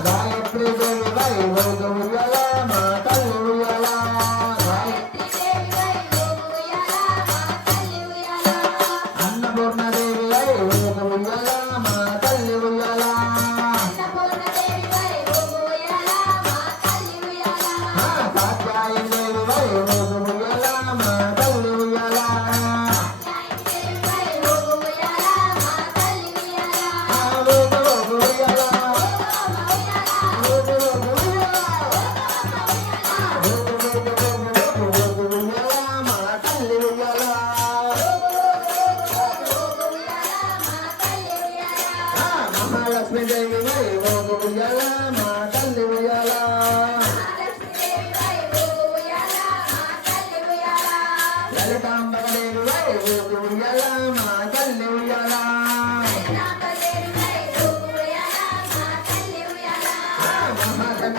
Thy prison I will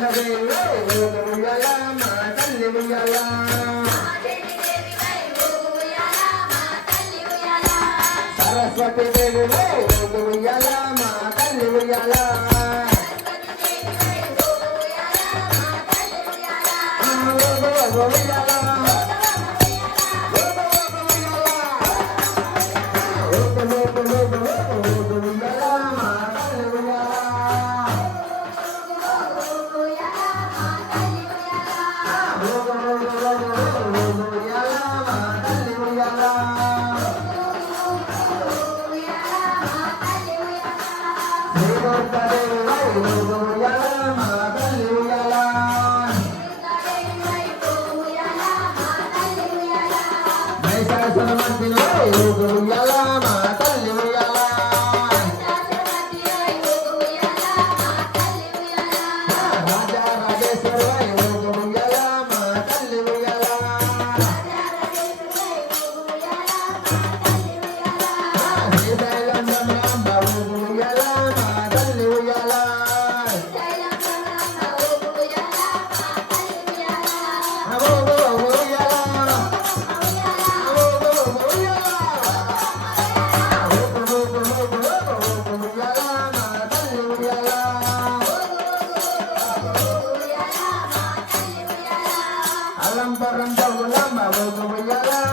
కన్నవేలు తల్లి ఉయ్యాలా Todo Balam baram balam balam balam balam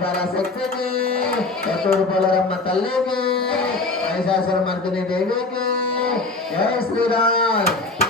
శక్తికి ఎత్తూరు పోలరమ్మ తల్లికి మహిషాసుర మర్దిని దేవికి. జయ శ్రీరామ్.